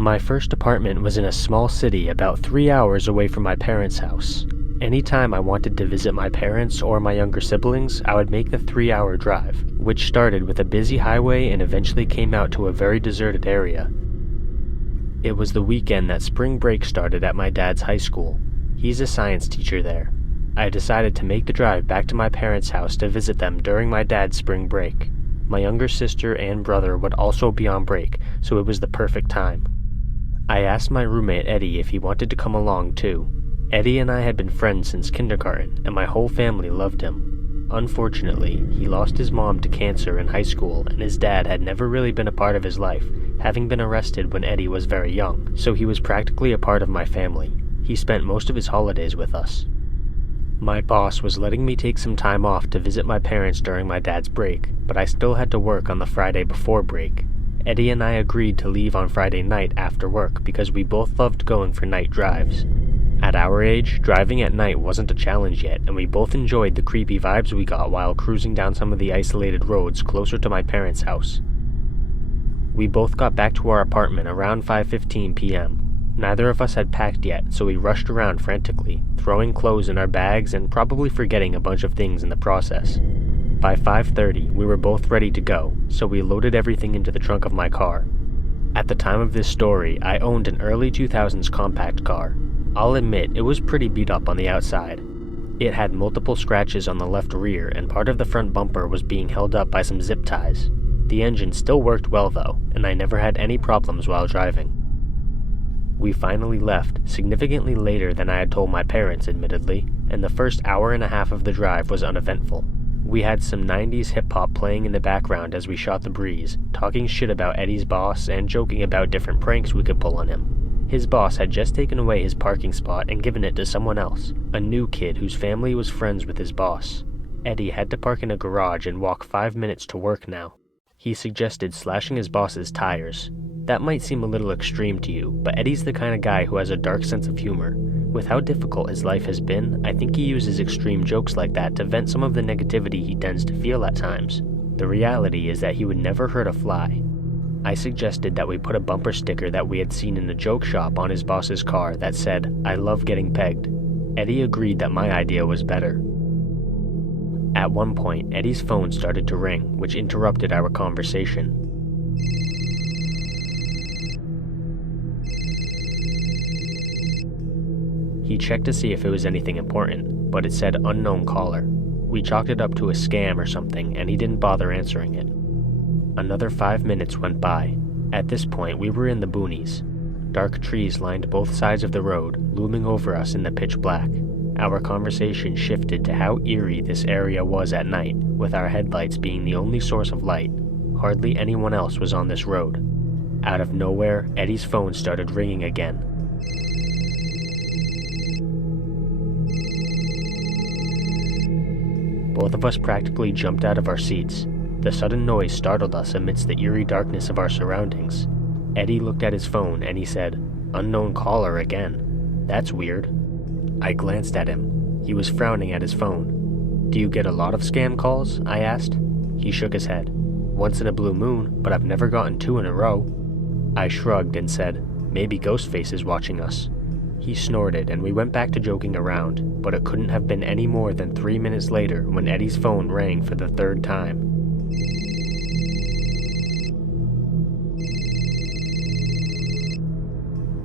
My first apartment was in a small city about 3 hours away from my parents' house. Anytime I wanted to visit my parents or my younger siblings, I would make the 3-hour drive, which started with a busy highway and eventually came out to a very deserted area. It was the weekend that spring break started at my dad's high school. He's a science teacher there. I decided to make the drive back to my parents' house to visit them during my dad's spring break. My younger sister and brother would also be on break, so it was the perfect time. I asked my roommate Eddie if he wanted to come along too. Eddie and I had been friends since kindergarten, and my whole family loved him. Unfortunately, he lost his mom to cancer in high school, and his dad had never really been a part of his life, having been arrested when Eddie was very young, so he was practically a part of my family. He spent most of his holidays with us. My boss was letting me take some time off to visit my parents during my dad's break, but I still had to work on the Friday before break. Eddie and I agreed to leave on Friday night after work because we both loved going for night drives. At our age, driving at night wasn't a challenge yet, and we both enjoyed the creepy vibes we got while cruising down some of the isolated roads closer to my parents' house. We both got back to our apartment around 5:15 p.m. Neither of us had packed yet, so we rushed around frantically, throwing clothes in our bags and probably forgetting a bunch of things in the process. By 5:30, we were both ready to go, so we loaded everything into the trunk of my car. At the time of this story, I owned an early 2000s compact car. I'll admit, it was pretty beat up on the outside. It had multiple scratches on the left rear, and part of the front bumper was being held up by some zip ties. The engine still worked well though, and I never had any problems while driving. We finally left, significantly later than I had told my parents, admittedly, and the first hour and a half of the drive was uneventful. We had some 90s hip-hop playing in the background as we shot the breeze, talking shit about Eddie's boss and joking about different pranks we could pull on him. His boss had just taken away his parking spot and given it to someone else, a new kid whose family was friends with his boss. Eddie had to park in a garage and walk 5 minutes to work now. He suggested slashing his boss's tires. That might seem a little extreme to you, but Eddie's the kind of guy who has a dark sense of humor. With how difficult his life has been, I think he uses extreme jokes like that to vent some of the negativity he tends to feel at times. The reality is that he would never hurt a fly. I suggested that we put a bumper sticker that we had seen in the joke shop on his boss's car that said, "I love getting pegged." Eddie agreed that my idea was better. At one point, Eddie's phone started to ring, which interrupted our conversation. He checked to see if it was anything important, but it said unknown caller. We chalked it up to a scam or something, and he didn't bother answering it. Another 5 minutes went by. At this point, we were in the boonies. Dark trees lined both sides of the road, looming over us in the pitch black. Our conversation shifted to how eerie this area was at night, with our headlights being the only source of light. Hardly anyone else was on this road. Out of nowhere, Eddie's phone started ringing again. Both of us practically jumped out of our seats. The sudden noise startled us amidst the eerie darkness of our surroundings. Eddie looked at his phone and he said, "Unknown caller again. That's weird." I glanced at him. He was frowning at his phone. "Do you get a lot of scam calls?" I asked. He shook his head. "Once in a blue moon, but I've never gotten 2 in a row." I shrugged and said, "Maybe Ghostface is watching us." He snorted and we went back to joking around, but it couldn't have been any more than 3 minutes later when Eddie's phone rang for the 3rd time.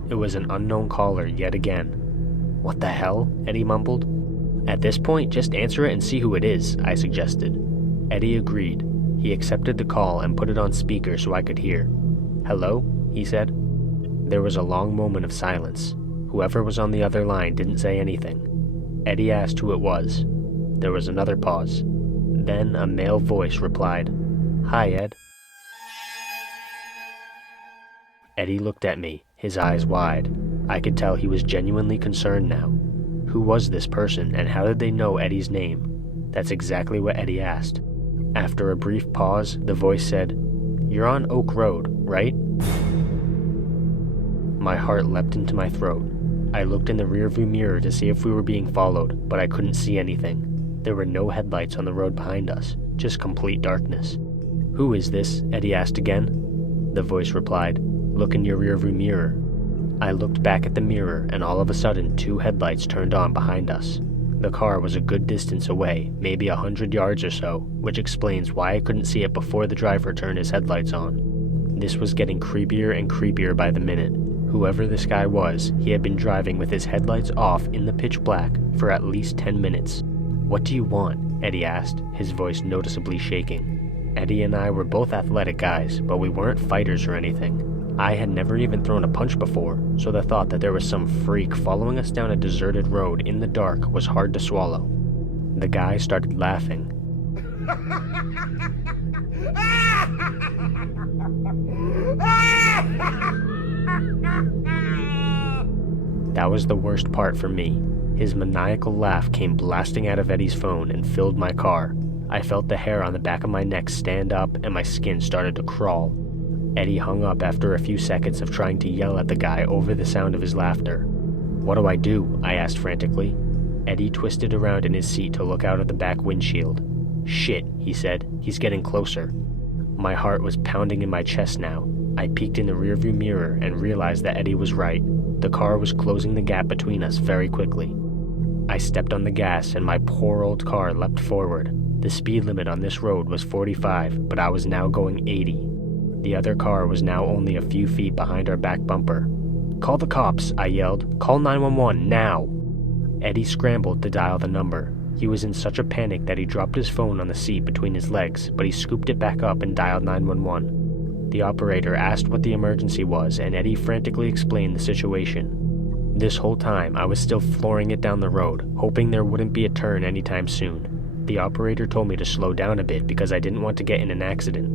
It was an unknown caller yet again. "What the hell?" Eddie mumbled. "At this point, just answer it and see who it is," I suggested. Eddie agreed. He accepted the call and put it on speaker so I could hear. "Hello?" he said. There was a long moment of silence. Whoever was on the other line didn't say anything. Eddie asked who it was. There was another pause. Then a male voice replied, "Hi, Ed." Eddie looked at me, his eyes wide. I could tell he was genuinely concerned now. Who was this person, and how did they know Eddie's name? That's exactly what Eddie asked. After a brief pause, the voice said, "You're on Oak Road, right?" My heart leapt into my throat. I looked in the rearview mirror to see if we were being followed, but I couldn't see anything. There were no headlights on the road behind us, just complete darkness. "Who is this?" Eddie asked again. The voice replied, "Look in your rearview mirror." I looked back at the mirror, and all of a sudden 2 headlights turned on behind us. The car was a good distance away, maybe 100 yards or so, which explains why I couldn't see it before the driver turned his headlights on. This was getting creepier and creepier by the minute. Whoever this guy was, he had been driving with his headlights off in the pitch black for at least 10 minutes. "What do you want?" Eddie asked, his voice noticeably shaking. Eddie and I were both athletic guys, but we weren't fighters or anything. I had never even thrown a punch before, so the thought that there was some freak following us down a deserted road in the dark was hard to swallow. The guy started laughing. That was the worst part for me. His maniacal laugh came blasting out of Eddie's phone and filled my car. I felt the hair on the back of my neck stand up and my skin started to crawl. Eddie hung up after a few seconds of trying to yell at the guy over the sound of his laughter. "What do I do?" I asked frantically. Eddie twisted around in his seat to look out of the back windshield. "Shit," he said. "He's getting closer." My heart was pounding in my chest now. I peeked in the rearview mirror and realized that Eddie was right. The car was closing the gap between us very quickly. I stepped on the gas and my poor old car leapt forward. The speed limit on this road was 45, but I was now going 80. The other car was now only a few feet behind our back bumper. "Call the cops," I yelled. "Call 911, now!" Eddie scrambled to dial the number. He was in such a panic that he dropped his phone on the seat between his legs, but he scooped it back up and dialed 911. The operator asked what the emergency was, and Eddie frantically explained the situation. This whole time, I was still flooring it down the road, hoping there wouldn't be a turn anytime soon. The operator told me to slow down a bit because I didn't want to get in an accident.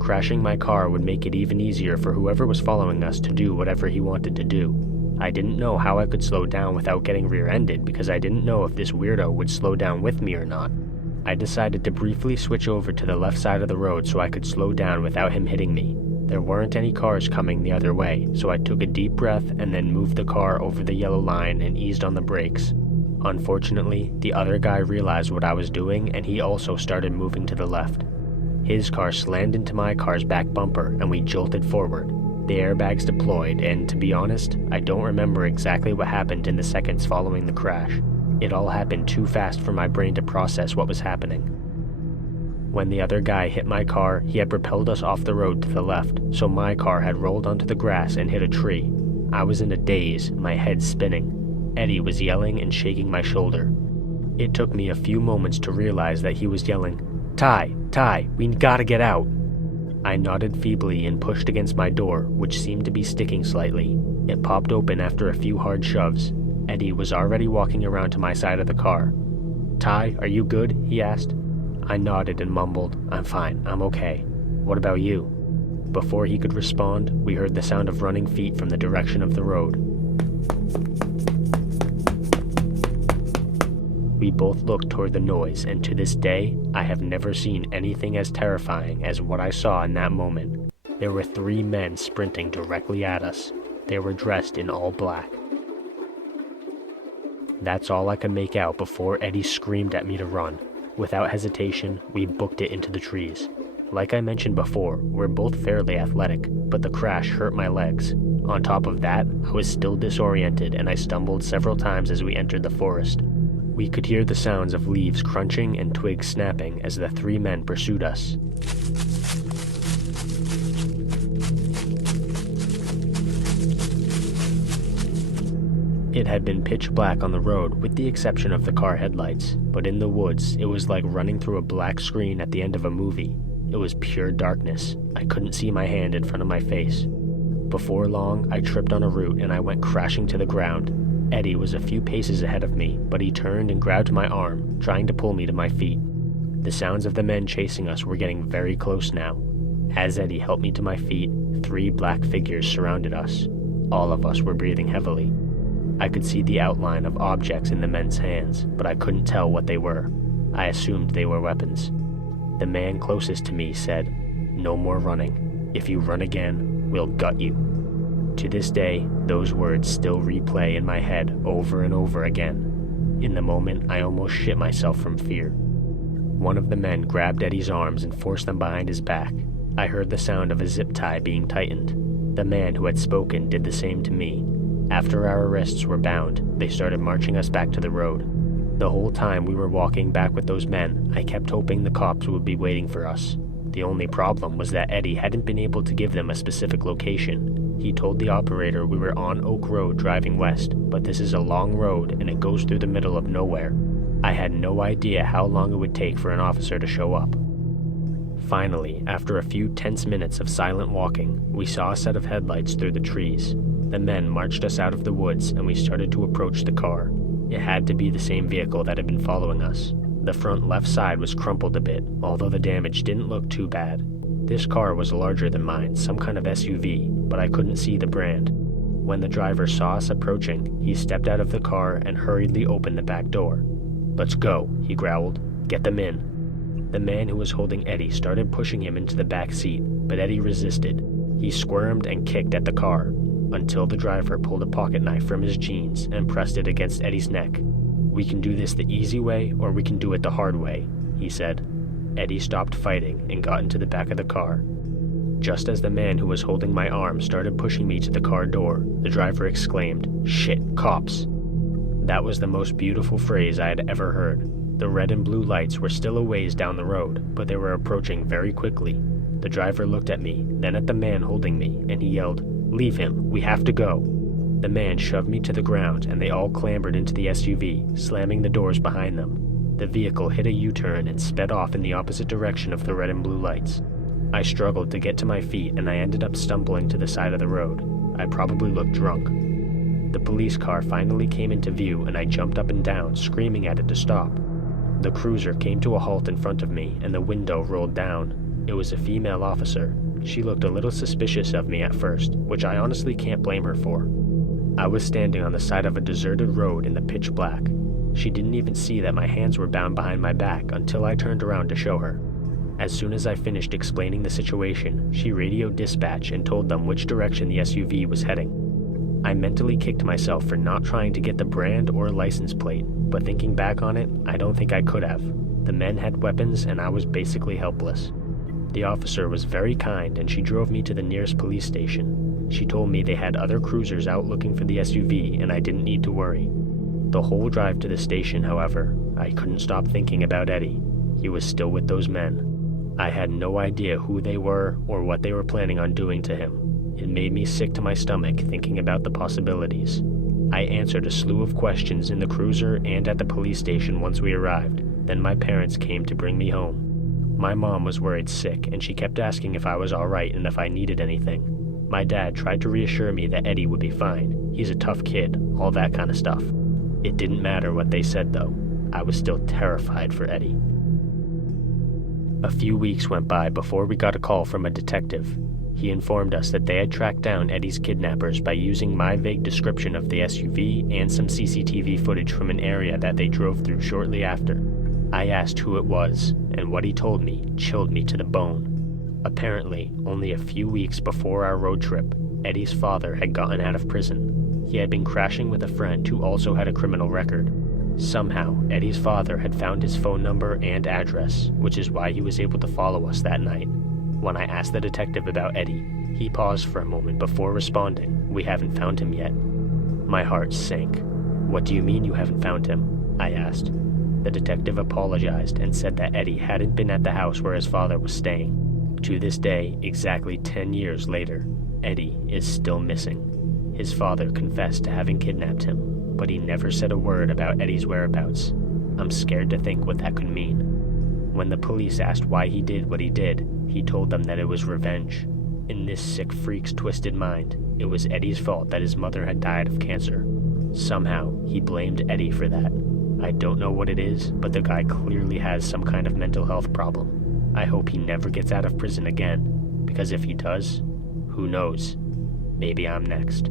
Crashing my car would make it even easier for whoever was following us to do whatever he wanted to do. I didn't know how I could slow down without getting rear-ended because I didn't know if this weirdo would slow down with me or not. I decided to briefly switch over to the left side of the road so I could slow down without him hitting me. There weren't any cars coming the other way, so I took a deep breath and then moved the car over the yellow line and eased on the brakes. Unfortunately, the other guy realized what I was doing and he also started moving to the left. His car slammed into my car's back bumper and we jolted forward. The airbags deployed and, to be honest, I don't remember exactly what happened in the seconds following the crash. It all happened too fast for my brain to process what was happening. When the other guy hit my car, he had propelled us off the road to the left, so my car had rolled onto the grass and hit a tree. I was in a daze, my head spinning. Eddie was yelling and shaking my shoulder. It took me a few moments to realize that he was yelling, Ty, we gotta get out." I nodded feebly and pushed against my door, which seemed to be sticking slightly. It popped open after a few hard shoves. Eddie was already walking around to my side of the car. "Ty, are you good?" he asked. I nodded and mumbled, "I'm fine, I'm okay. What about you?" Before he could respond, we heard the sound of running feet from the direction of the road. We both looked toward the noise, and to this day, I have never seen anything as terrifying as what I saw in that moment. There were 3 men sprinting directly at us. They were dressed in all black. That's all I could make out before Eddie screamed at me to run. Without hesitation, we booked it into the trees. Like I mentioned before, we're both fairly athletic, but the crash hurt my legs. On top of that, I was still disoriented and I stumbled several times as we entered the forest. We could hear the sounds of leaves crunching and twigs snapping as the 3 men pursued us. It had been pitch black on the road with the exception of the car headlights, but in the woods it was like running through a black screen at the end of a movie. It was pure darkness. I couldn't see my hand in front of my face. Before long, I tripped on a root and I went crashing to the ground. Eddie was a few paces ahead of me, but he turned and grabbed my arm, trying to pull me to my feet. The sounds of the men chasing us were getting very close now. As Eddie helped me to my feet, 3 black figures surrounded us. All of us were breathing heavily. I could see the outline of objects in the men's hands, but I couldn't tell what they were. I assumed they were weapons. The man closest to me said, "No more running. If you run again, we'll gut you." To this day, those words still replay in my head over and over again. In the moment, I almost shit myself from fear. One of the men grabbed Eddie's arms and forced them behind his back. I heard the sound of a zip tie being tightened. The man who had spoken did the same to me. After our wrists were bound, they started marching us back to the road. The whole time we were walking back with those men, I kept hoping the cops would be waiting for us. The only problem was that Eddie hadn't been able to give them a specific location. He told the operator we were on Oak Road driving west, but this is a long road and it goes through the middle of nowhere. I had no idea how long it would take for an officer to show up. Finally, after a few tense minutes of silent walking, we saw a set of headlights through the trees. The men marched us out of the woods and we started to approach the car. It had to be the same vehicle that had been following us. The front left side was crumpled a bit, although the damage didn't look too bad. This car was larger than mine, some kind of SUV, but I couldn't see the brand. When the driver saw us approaching, he stepped out of the car and hurriedly opened the back door. "Let's go," he growled. "Get them in." The man who was holding Eddie started pushing him into the back seat, but Eddie resisted. He squirmed and kicked at the car, until the driver pulled a pocket knife from his jeans and pressed it against Eddie's neck. "We can do this the easy way, or we can do it the hard way," he said. Eddie stopped fighting and got into the back of the car. Just as the man who was holding my arm started pushing me to the car door, the driver exclaimed, "Shit, cops!" That was the most beautiful phrase I had ever heard. The red and blue lights were still a ways down the road, but they were approaching very quickly. The driver looked at me, then at the man holding me, and he yelled, "Leave him, we have to go." The man shoved me to the ground and they all clambered into the SUV, slamming the doors behind them. The vehicle hit a U-turn and sped off in the opposite direction of the red and blue lights. I struggled to get to my feet and I ended up stumbling to the side of the road. I probably looked drunk. The police car finally came into view and I jumped up and down, screaming at it to stop. The cruiser came to a halt in front of me and the window rolled down. It was a female officer. She looked a little suspicious of me at first, which I honestly can't blame her for. I was standing on the side of a deserted road in the pitch black. She didn't even see that my hands were bound behind my back until I turned around to show her. As soon as I finished explaining the situation, she radioed dispatch and told them which direction the SUV was heading. I mentally kicked myself for not trying to get the brand or license plate, but thinking back on it, I don't think I could have. The men had weapons and I was basically helpless. The officer was very kind and she drove me to the nearest police station. She told me they had other cruisers out looking for the SUV and I didn't need to worry. The whole drive to the station, however, I couldn't stop thinking about Eddie. He was still with those men. I had no idea who they were or what they were planning on doing to him. It made me sick to my stomach thinking about the possibilities. I answered a slew of questions in the cruiser and at the police station once we arrived. Then my parents came to bring me home. My mom was worried sick and she kept asking if I was alright and if I needed anything. My dad tried to reassure me that Eddie would be fine. He's a tough kid, all that kind of stuff. It didn't matter what they said though. I was still terrified for Eddie. A few weeks went by before we got a call from a detective. He informed us that they had tracked down Eddie's kidnappers by using my vague description of the SUV and some CCTV footage from an area that they drove through shortly after. I asked who it was, and what he told me chilled me to the bone. Apparently, only a few weeks before our road trip, Eddie's father had gotten out of prison. He had been crashing with a friend who also had a criminal record. Somehow, Eddie's father had found his phone number and address, which is why he was able to follow us that night. When I asked the detective about Eddie, he paused for a moment before responding, "We haven't found him yet." My heart sank. "What do you mean you haven't found him?" I asked. The detective apologized and said that Eddie hadn't been at the house where his father was staying. To this day, exactly 10 years later, Eddie is still missing. His father confessed to having kidnapped him, but he never said a word about Eddie's whereabouts. I'm scared to think what that could mean. When the police asked why he did what he did, he told them that it was revenge. In this sick freak's twisted mind, it was Eddie's fault that his mother had died of cancer. Somehow, he blamed Eddie for that. I don't know what it is, but the guy clearly has some kind of mental health problem. I hope he never gets out of prison again, because if he does, who knows? Maybe I'm next.